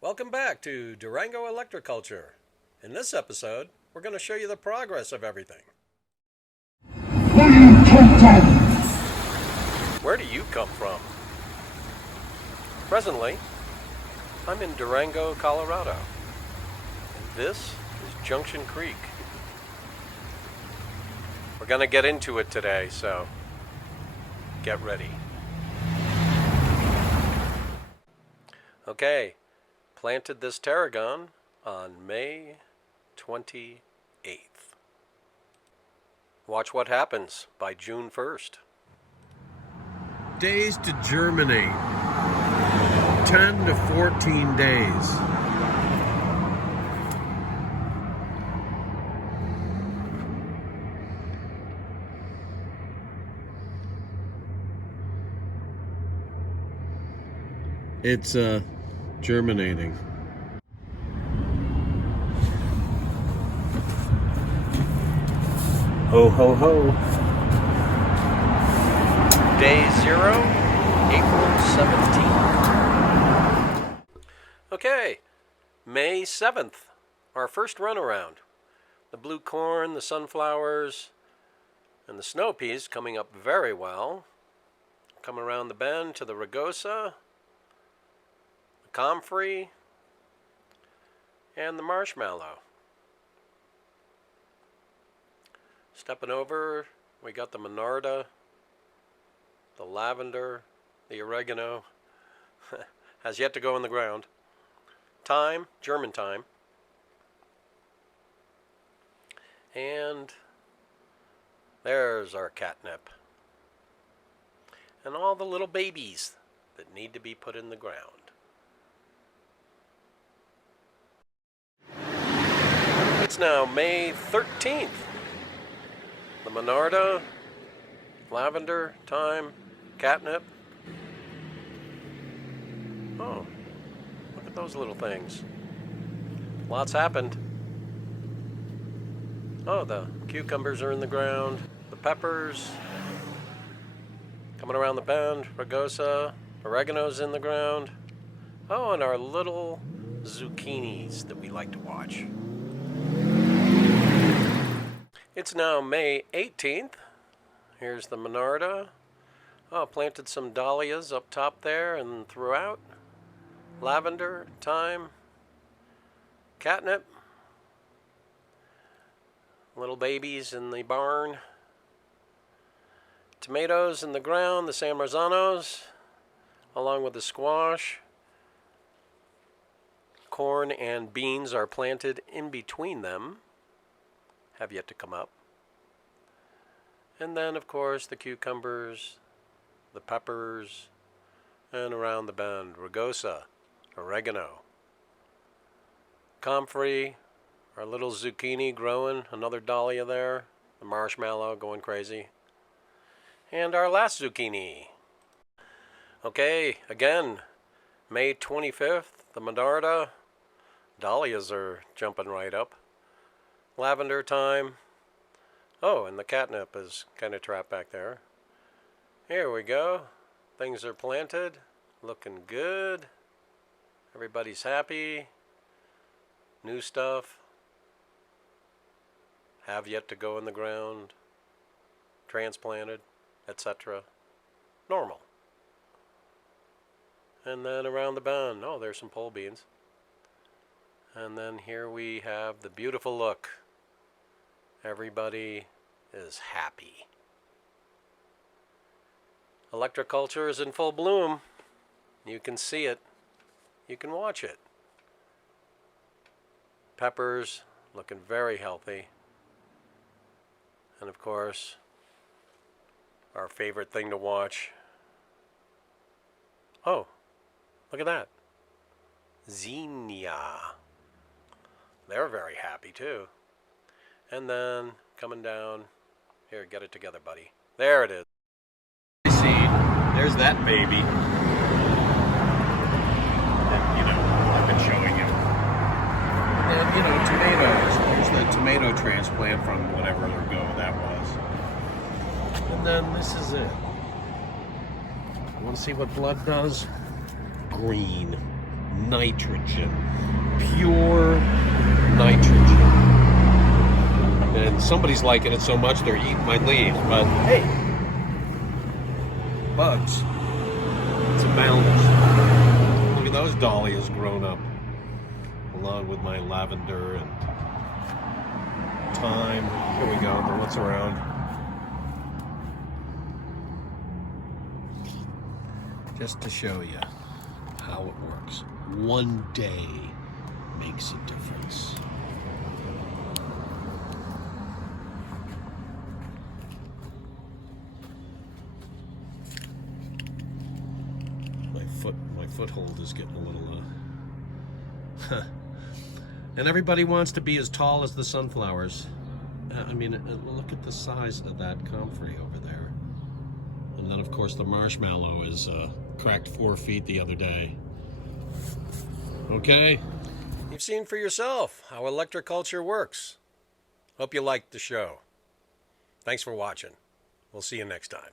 Welcome back to Durango Electro-Culture. In this episode, we're going to show you the progress of everything. Where do you come from? Presently, I'm in Durango, Colorado, and this is Junction Creek. We're going to get into it today, so get ready. Okay, planted this tarragon on May 28th. Watch what happens by June 1st. Days to germinate, 10 to 14 days. It's germinating. Ho, ho, ho. Day 0, April 17th. Okay, May 7th, our first run around. The blue corn, the sunflowers, and the snow peas coming up very well. Come around the bend to the rugosa, the comfrey, and the marshmallow. Stepping over, we got the monarda, the lavender, the oregano. Has yet to go in the ground. Thyme, German thyme. And there's our catnip. And all the little babies that need to be put in the ground. It's now May 13th. The monarda, lavender, thyme, catnip. Oh, look at those little things. Lots happened. Oh, the cucumbers are in the ground. The peppers. Coming around the bend, rugosa, oregano's in the ground. Oh, and our little zucchinis that we like to watch. It's now May 18th. Here's the monarda. Oh, planted some dahlias up top there and throughout. Lavender, thyme, catnip. Little babies in the barn. Tomatoes in the ground, the San Marzanos, along with the squash. Corn and beans are planted in between them. Have yet to come up. And then, of course, the cucumbers, the peppers, and around the bend, rugosa, oregano. Comfrey, our little zucchini growing, another dahlia there, the marshmallow going crazy. And our last zucchini. Okay, again, May 25th, the monarda, dahlias are jumping right up. Lavender, thyme. Oh, and the catnip is kind of trapped back there. Here we go. Things are planted. Looking good. Everybody's happy. New stuff. Have yet to go in the ground. Transplanted, etc. Normal. And then around the bend. Oh, there's some pole beans. And then here we have the beautiful look. Everybody is happy. Electro-Culture is in full bloom. You can see it. You can watch it. Peppers looking very healthy. And of course, our favorite thing to watch. Oh, look at that. Zinnia. They're very happy too. And then coming down. Here, get it together, buddy. There it is. There's that baby. And, I've been showing you. And, tomatoes. Here's the tomato transplant from whatever ago that was. And then this is it. You want to see what blood does? Green. nitrogen. Pure nitrogen. And somebody's liking it so much they're eating my leaves. But hey, bugs. It's abounding. Look at those dahlias grown up, along with my lavender and thyme. Here we go, the what's around. Just to show you how it works. One day makes a difference. My foothold is getting a little and everybody wants to be as tall as the sunflowers. I mean, look at the size of that comfrey over there. And then of course the marshmallow is cracked 4 feet the other day. Okay? You've seen for yourself how Electro-Culture works. Hope you liked the show. Thanks for watching. We'll see you next time.